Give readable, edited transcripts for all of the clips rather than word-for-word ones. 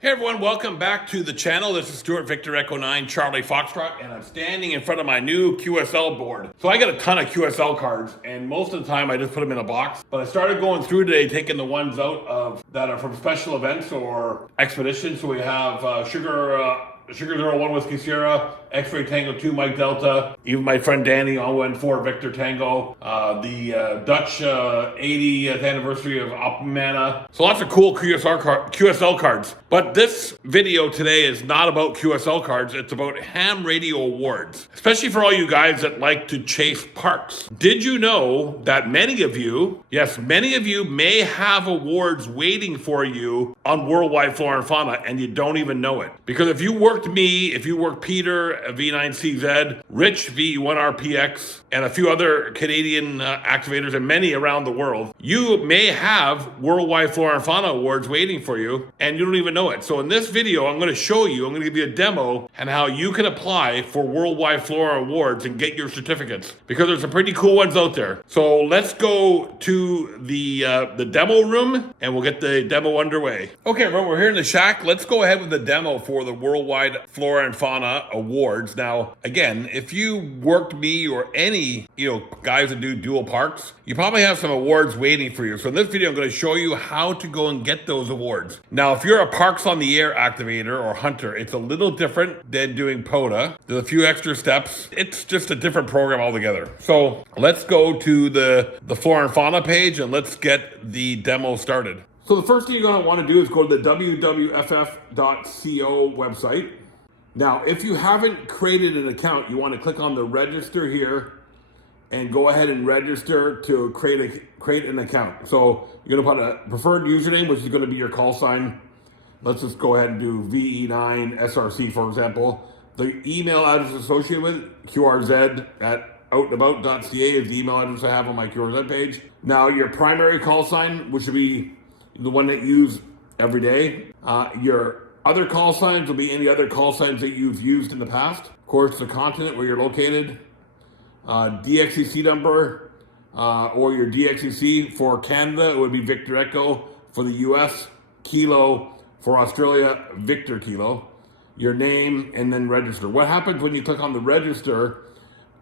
Hey everyone, welcome back to the channel. This is Stuart Victor Echo 9 Charlie Foxtrot, and I'm standing in front of my new QSL board. So I got a ton of QSL cards, and most of the time I just put them in a box. But I started going through today, taking the ones out of that are from special events or expeditions. So we have Sugar 01 Whiskey Sierra, X-Ray Tango 2 Mike Delta, even my friend Danny on 1-4 Victor Tango, the Dutch 80th anniversary of Opmana. So lots of cool QSL cards. But this video today is not about QSL cards, it's about ham radio awards, especially for all you guys that like to chase parks. Did you know that many of you, yes, many of you may have awards waiting for you on World Wide Flora Fauna and you don't even know it? Because if you worked me, if you worked Peter, V9CZ, Rich, V1RPX, and a few other Canadian activators and many around the world, you may have World Wide Flora and Fauna awards waiting for you and you don't even know it. So in this video, I'm going to show you, I'm going to give you a demo on how you can apply for World Wide Flora awards and get your certificates, because there's some pretty cool ones out there. So let's go to the demo room and we'll get the demo underway. Okay, everyone, we're here in the shack. Let's go ahead with the demo for the World Wide Flora and Fauna awards. Now, again, if you worked me or any, guys that do dual parks, you probably have some awards waiting for you. So in this video, I'm going to show you how to go and get those awards. Now, if you're a Parks on the Air activator or hunter, it's a little different than doing POTA. There's a few extra steps. It's just a different program altogether. So let's go to the Flora and Fauna page and let's get the demo started. So the first thing you're going to want to do is go to the WWFF.co website. Now, if you haven't created an account, you want to click on the register here and go ahead and register to create an account. So you're going to put a preferred username, which is going to be your call sign. Let's just go ahead and do VE9SRC, for example. The email address associated with it, QRZ@outandabout.ca is the email address I have on my QRZ page. Now, your primary call sign, which would be the one that you use every day. Your other call signs will be any other call signs that you've used in the past. Of course, the continent where you're located, DXCC number, or your DXCC for Canada, it would be Victor Echo. For the US, Kilo. For Australia, Victor Kilo. Your name, and then register. What happens when you click on the register?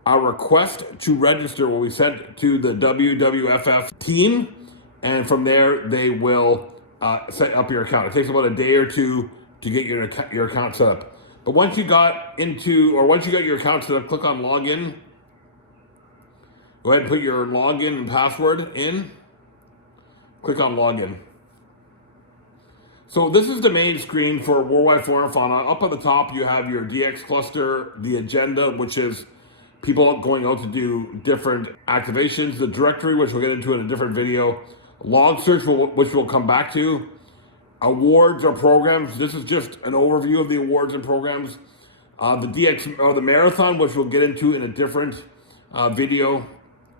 A request to register will be sent to the WWFF team, and from there they will set up your account. It takes about a day or two to get your account set up. But once you got your account set up, click on login. Go ahead and put your login and password in. Click on login. So this is the main screen for World Wide Flora and Fauna. Up at the top, you have your DX cluster, the agenda, which is people going out to do different activations, the directory, which we'll get into in a different video, LogSearch, which we'll come back to, awards or programs. This is just an overview of the awards and programs. The DX or the marathon, which we'll get into in a different video,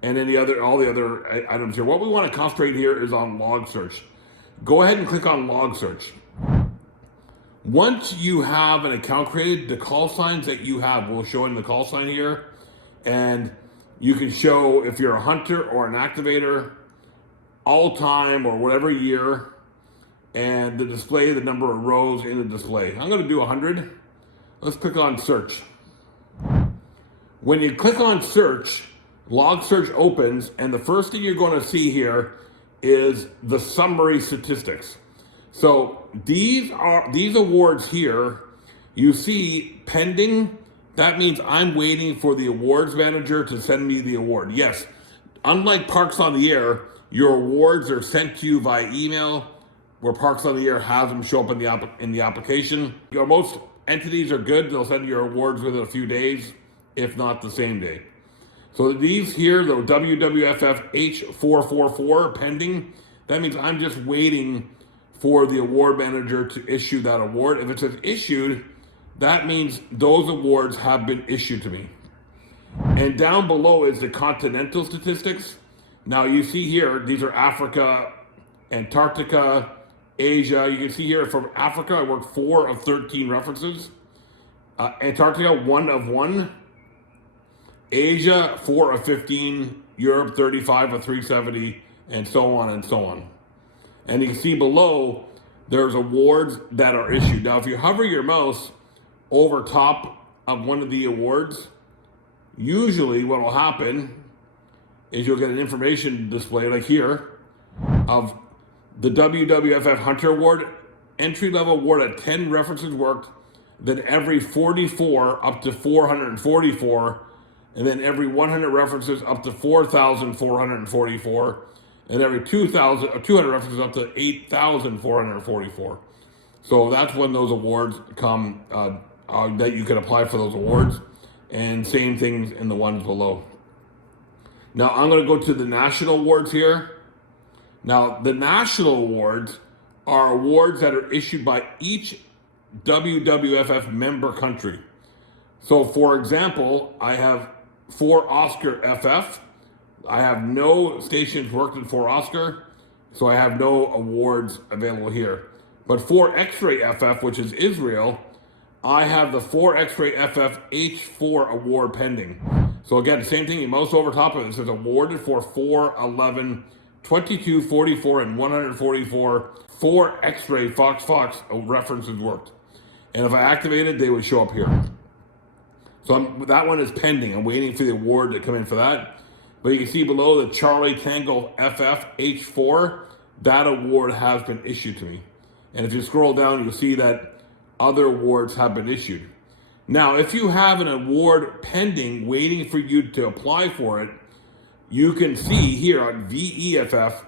and then all the other items here. What we want to concentrate here is on LogSearch. Go ahead and click on LogSearch. Once you have an account created, the call signs that you have will show in the call sign here, and you can show if you're a hunter or an activator, all time or whatever year, and the display, the number of rows in the display. I'm going to do 100. Let's click on search. When you click on search, LogSearch opens, and the first thing you're going to see here is the summary statistics. So these awards here, you see pending. That means I'm waiting for the awards manager to send me the award. Yes, unlike Parks on the Air, your awards are sent to you via email, where Parks on the Air has them show up in the application. Most entities are good. They'll send your awards within a few days, if not the same day. So these here, the WWFF H444 pending, that means I'm just waiting for the award manager to issue that award. If it says issued, that means those awards have been issued to me. And down below is the continental statistics. Now you see here, these are Africa, Antarctica, Asia. You can see here from Africa, I worked 4 of 13 references. Antarctica, 1 of 1. Asia, 4 of 15. Europe, 35 of 370, and so on and so on. And you can see below there's awards that are issued. Now, if you hover your mouse over top of one of the awards, usually what will happen is you'll get an information display like here of the WWFF Hunter Award, entry level award at 10 references worked, then every 44 up to 444, and then every 100 references up to 4,444, and every 200 references up to 8,444. So that's when those awards come, that you can apply for those awards, and same things in the ones below. Now I'm going to go to the national awards here. Now the national awards are awards that are issued by each WWFF member country. So for example, I have 4 Oscar FF. I have no stations worked in 4 Oscar, so I have no awards available here. But 4 X-Ray FF, which is Israel, I have the 4 X-Ray FF H4 award pending. So again, same thing, you mouse over top of it. It says awarded for 4, 11, 22, 44, and 144 4 X-Ray Fox references worked. And if I activate it, they would show up here. So that one is pending. I'm waiting for the award to come in for that. But you can see below the Charlie Tango FF H4, that award has been issued to me. And if you scroll down, you'll see that other awards have been issued. Now, if you have an award pending, waiting for you to apply for it, you can see here on VEFF,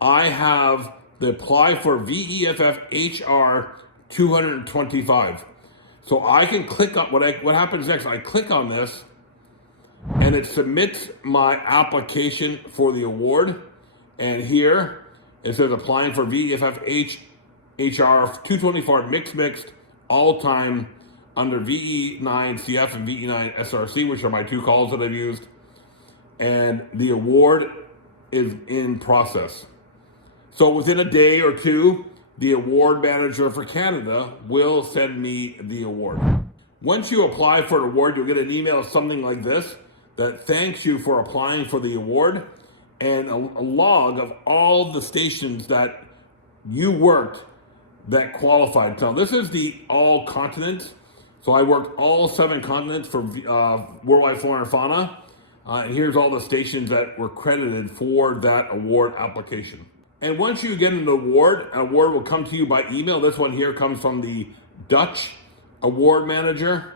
I have the apply for VEFF HR 225. So I can click on, what happens next, I click on this, and it submits my application for the award. And here, it says applying for VEFF HR 224 mixed, all time, under VE9 CF and VE9 SRC, which are my 2 calls that I've used. And the award is in process. So within a day or two, the award manager for Canada will send me the award. Once you apply for an award, you'll get an email, something like this, that thanks you for applying for the award, and a log of all the stations that you worked that qualified. So this is the all continents. So I worked all 7 continents for World Wide Flora Fauna. And here's all the stations that were credited for that award application. And once you get an award will come to you by email. This one here comes from the Dutch award manager,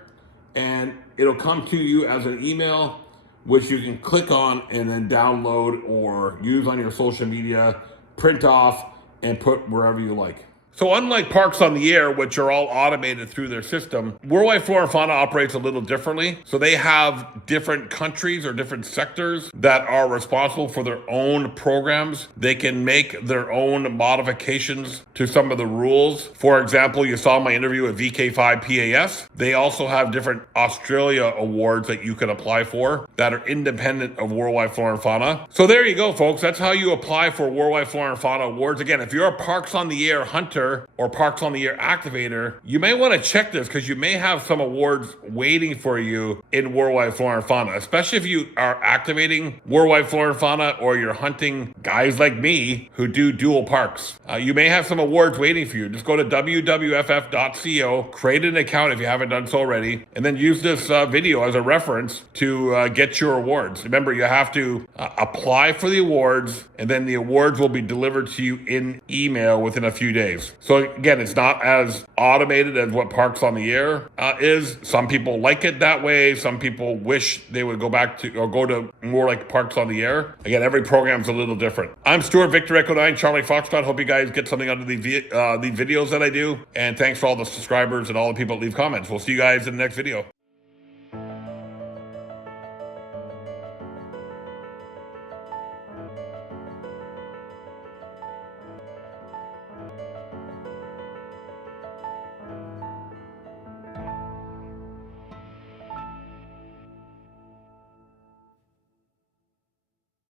and it'll come to you as an email, which you can click on and then download or use on your social media, print off, and put wherever you like. So unlike Parks on the Air, which are all automated through their system, World Wide Flora Fauna operates a little differently. So they have different countries or different sectors that are responsible for their own programs. They can make their own modifications to some of the rules. For example, you saw my interview with VK5 PAS. They also have different Australia awards that you can apply for that are independent of World Wide Flora Fauna. So there you go, folks. That's how you apply for World Wide Flora Fauna awards. Again, if you're a Parks on the Air hunter or Parks on the Air activator, you may want to check this because you may have some awards waiting for you in World Wide Flora and Fauna, especially if you are activating World Wide Flora and Fauna or you're hunting guys like me who do dual parks. You may have some awards waiting for you. Just go to WWFF.co, create an account if you haven't done so already, and then use this video as a reference to get your awards. Remember, you have to apply for the awards, and then the awards will be delivered to you in email within a few days. So again, it's not as automated as what Parks on the Air is. Some people like it that way. Some people wish they would go back to or go to more like Parks on the Air. Again, every program's a little different. I'm Stuart Victor Echo 9, Charlie Foxtrot. Hope you guys get something out of the videos that I do. And thanks for all the subscribers and all the people that leave comments. We'll see you guys in the next video.